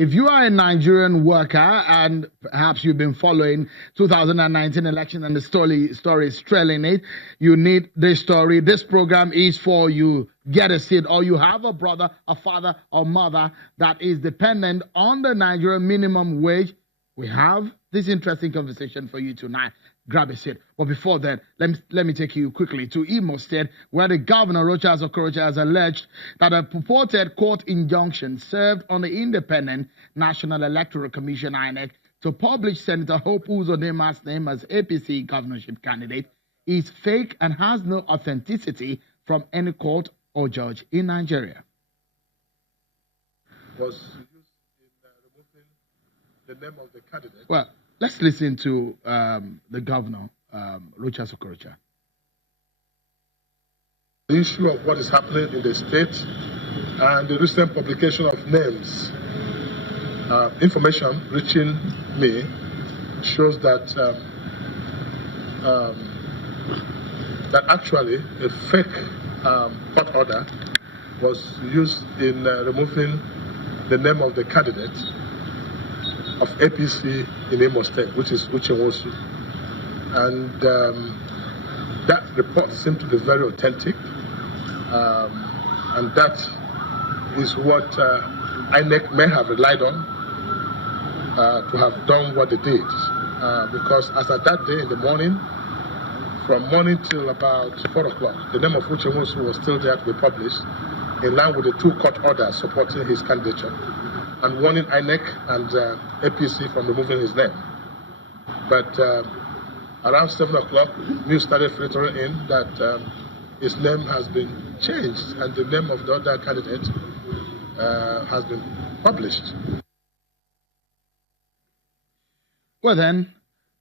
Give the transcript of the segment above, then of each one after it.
If you are a Nigerian worker and perhaps you've been following 2019 election and the story is trailing it, you need this story. This program is for you. Get a seat, or you have a brother, a father, or mother that is dependent on the Nigerian minimum wage. We have this interesting conversation for you tonight. Grab a seat. But before that, let me take you quickly to Imo State, where the governor, Rochas Okorocha, has alleged that a purported court injunction served on the Independent National Electoral Commission, INEC, to publish Senator Hope Uzodinma's name as APC governorship candidate is fake and has no authenticity from any court or judge in Nigeria. Was used in removing the name of the candidate. Well, let's listen to the governor, Rochas Okorocha. The issue of what is happening in the state and the recent publication of names, information reaching me shows that that actually a fake court order was used in removing the name of the candidate of APC in Imo State, which is Uchewosu. And that report seemed to be very authentic. And that is what INEC may have relied on to have done what they did. Because as at that day in the morning, from morning till about 4 o'clock, the name of Uchewosu was still there to be published, in line with the 2 court orders supporting his candidature and warning INEC and APC from removing his name. But around 7 o'clock, news started filtering in that his name has been changed and the name of the other candidate has been published. Well then,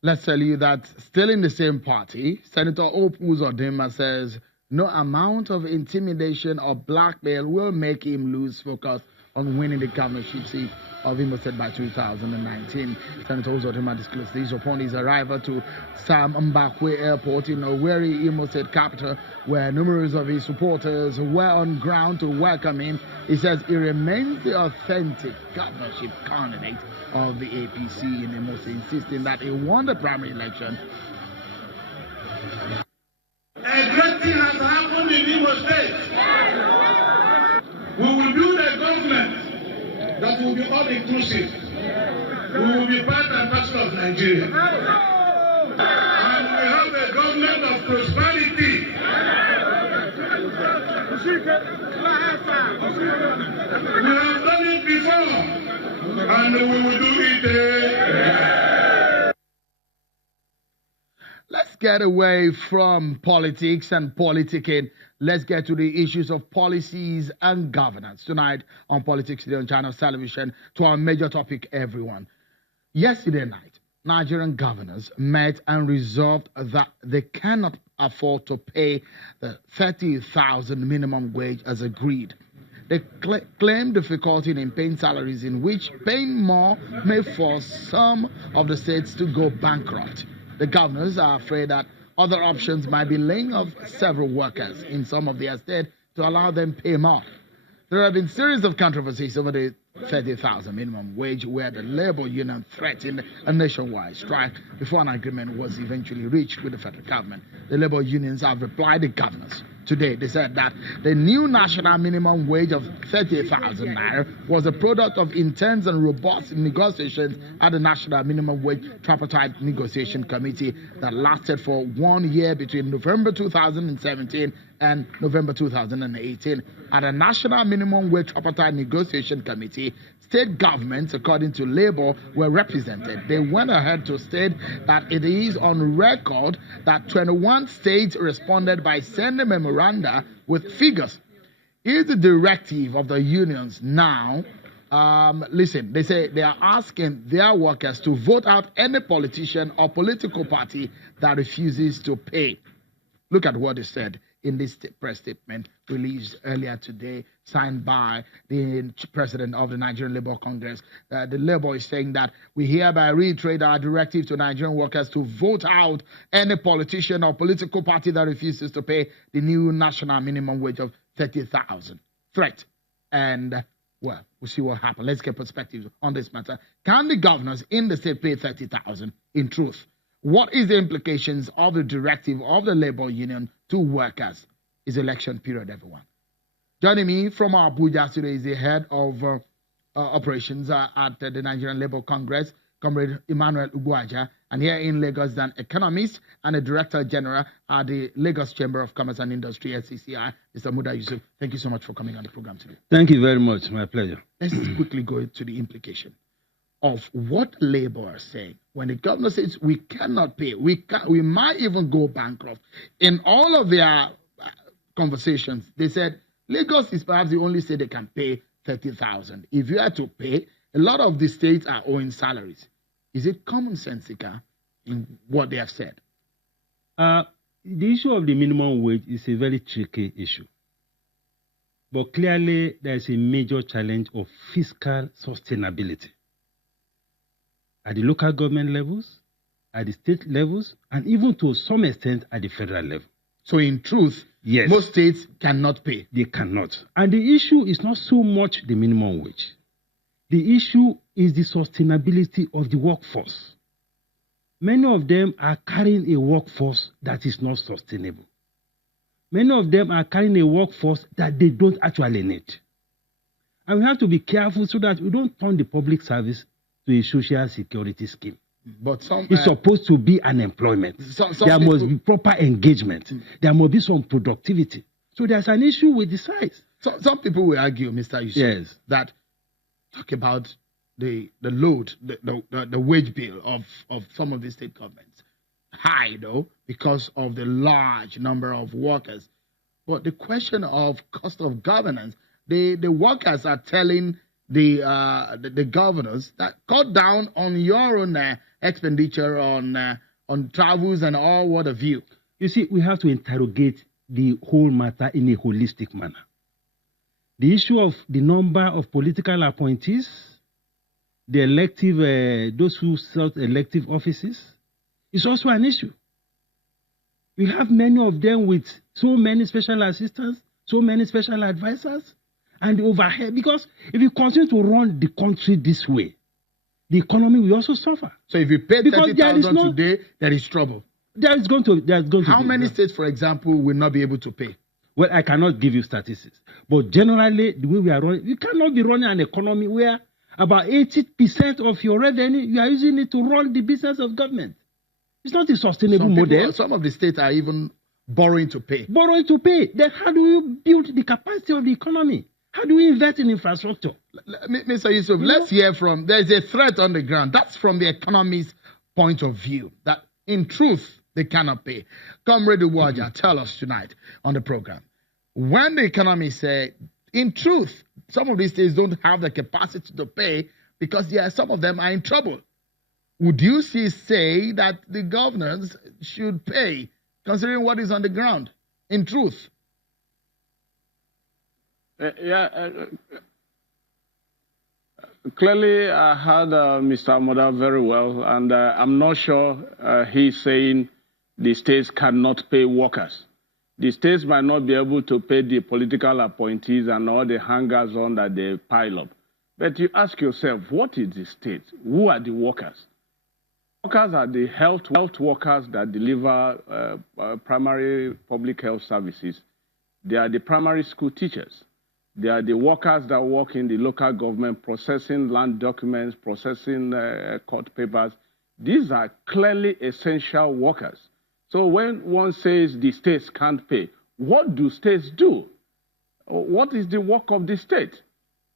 let's tell you that still in the same party, Senator Hope Uzodinma says no amount of intimidation or blackmail will make him lose focus on winning the governorship seat of Imo State by 2019. Senator Uzodinma disclosed this upon his arrival to Sam Mbakwe Airport in Owerri, Imo State capital, where numerous of his supporters were on ground to welcome him. He says he remains the authentic governorship candidate of the APC in Imo State, insisting that he won the primary election. A great thing has happened in Imo State. We will build a government that will be all-inclusive. We will be part and parcel of Nigeria. And we have a government of prosperity. We have done it before, and we will do it again. Let's get away from politics and politicking. Let's get to the issues of policies and governance. Tonight on Politics Today on Channels Television, to our major topic, everyone. Yesterday night, Nigerian governors met and resolved that they cannot afford to pay the 30,000 minimum wage as agreed. They claim difficulty in paying salaries, in which paying more may force some of the states to go bankrupt. The governors are afraid that other options might be laying off several workers in some of their states to allow them pay more. There have been a series of controversies over the 30,000 minimum wage, where the labor union threatened a nationwide strike before an agreement was eventually reached with the federal government. The labor unions have replied to governors. Today, they said that the new national minimum wage of 30,000 naira was a product of intense and robust negotiations at the National Minimum Wage Tripartite Negotiation Committee that lasted for 1 year between November 2017 and November 2018. At the National Minimum Wage Tripartite Negotiation Committee, state governments, according to Labour, were represented. They went ahead to state that it is on record that 21 states responded by sending memoranda with figures. Is the directive of the unions now? Listen, they say they are asking their workers to vote out any politician or political party that refuses to pay. Look at what they said in this press statement released earlier today, signed by the president of the Nigerian Labour Congress. The Labour is saying that we hereby reiterate our directive to Nigerian workers to vote out any politician or political party that refuses to pay the new national minimum wage of 30,000. Threat and Well, we'll see what happens. Let's get perspectives on this matter. Can the governors in the state pay 30,000 in truth? What is the implications of the directive of the labor union to workers? It's election period, everyone. Joining me from Abuja today is the head of operations at the Nigerian Labour Congress, Comrade Emmanuel Ugwaja, and here in Lagos, an economist and a director general at the Lagos Chamber of Commerce and Industry, SCCI, Mr. Muda Yusuf. Thank you so much for coming on the program today. Thank you very much. My pleasure. Let's quickly go to the implication of what Labour are saying. When the governor says we cannot pay, we might even go bankrupt. In all of their conversations, they said Lagos is perhaps the only state they can pay 30,000. If you had to pay, a lot of the states are owing salaries. Is it commonsensical in what they have said? The issue of the minimum wage is a very tricky issue. But clearly, there is a major challenge of fiscal sustainability at the local government levels, at the state levels, and even to some extent at the federal level. So in truth, yes, most states cannot pay. They cannot. And the issue is not so much the minimum wage. The issue is the sustainability of the workforce. Many of them are carrying a workforce that is not sustainable. Many of them are carrying a workforce that they don't actually need. And we have to be careful so that we don't turn the public service to a social security scheme. But it's supposed to be an employment. There must be proper engagement. There must be some productivity. So there's an issue with the size. So some people will argue, Mr. Yusuf, yes, that talk about the load, the wage bill of some of the state governments. High, though, because of the large number of workers. But the question of cost of governance, the workers are telling the governors that cut down on your own expenditure on travels and all what have you. You see, we have to interrogate the whole matter in a holistic manner. The issue of the number of political appointees, the elective, those who serve elective offices, is also an issue. We have many of them with so many special assistants, so many special advisors, and the overhead. Because if you continue to run the country this way, the economy will also suffer. So if you pay 30,000 today, there is trouble. There's going to How many states, for example, will not be able to pay? Well, I cannot give you statistics. But generally, the way we are running, you cannot be running an economy where about 80% of your revenue, you are using it to run the business of government. It's not a sustainable model. Some of the states are even borrowing to pay. Borrowing to pay. Then how do you build the capacity of the economy? How do we invest in infrastructure? Mr. Yusuf, let's hear from, there's a threat on the ground. That's from the economist's point of view, that in truth, they cannot pay. Comrade Ugwaja, tell us tonight on the program. When the economists say, in truth, some of these states don't have the capacity to pay because some of them are in trouble. Would you say that the governors should pay, considering what is on the ground, in truth? Clearly, I heard Mr. Moda very well, and I'm not sure he's saying the states cannot pay workers. The states might not be able to pay the political appointees and all the hangers-on that they pile up. But you ask yourself, what is the state? Who are the workers? Workers are the health workers that deliver primary public health services. They are the primary school teachers. They are the workers that work in the local government, processing land documents, processing court papers. These are clearly essential workers. So when one says the states can't pay, what do states do? What is the work of the state?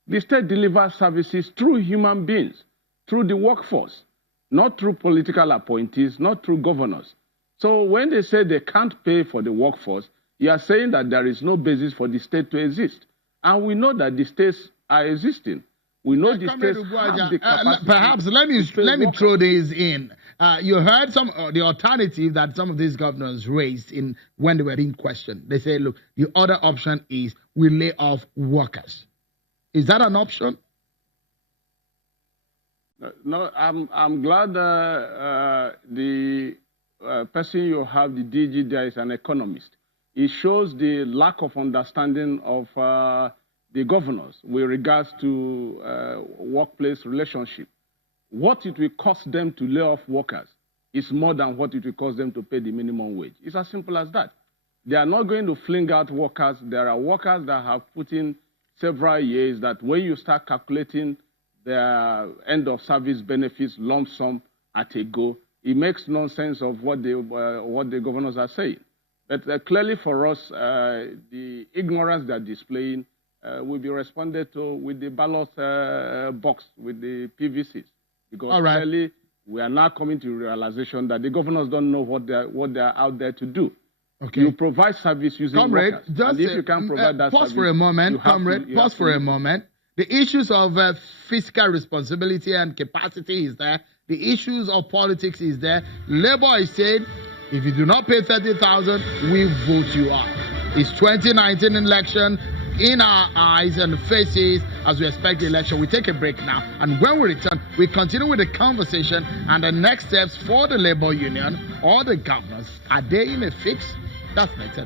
The state delivers services through human beings, through the workforce, not through political appointees, not through governors. So when they say they can't pay for the workforce, you are saying that there is no basis for the state to exist. And we know that the states are existing. We know the states have the capacity. Perhaps let me throw this in. You heard the alternative that some of these governors raised when they were being questioned. They say, look, the other option is we lay off workers. Is that an option? No, I'm glad the person you have, the DG there, is an economist. It shows the lack of understanding of the governors with regards to workplace relationship. What it will cost them to lay off workers is more than what it will cost them to pay the minimum wage. It's as simple as that. They are not going to fling out workers. There are workers that have put in several years that when you start calculating their end of service benefits lump sum at a go, it makes no sense of what the governors are saying. But clearly for us, the ignorance they're displaying will be responded to with the ballot box, with the PVCs. Because clearly we are now coming to the realization that the governors don't know what they're out there to do. Okay. You provide service using Comrade, workers. And if you can provide that pause service, for a moment, Comrade, pause for a moment. The issues of fiscal responsibility and capacity is there. The issues of politics is there. Labour is saying, if you do not pay 30,000, we vote you out. It's 2019 election in our eyes and faces as we expect the election. We take a break now, and when we return, we continue with the conversation and the next steps for the Labour Union or the governors. Are they in a fix? That's next.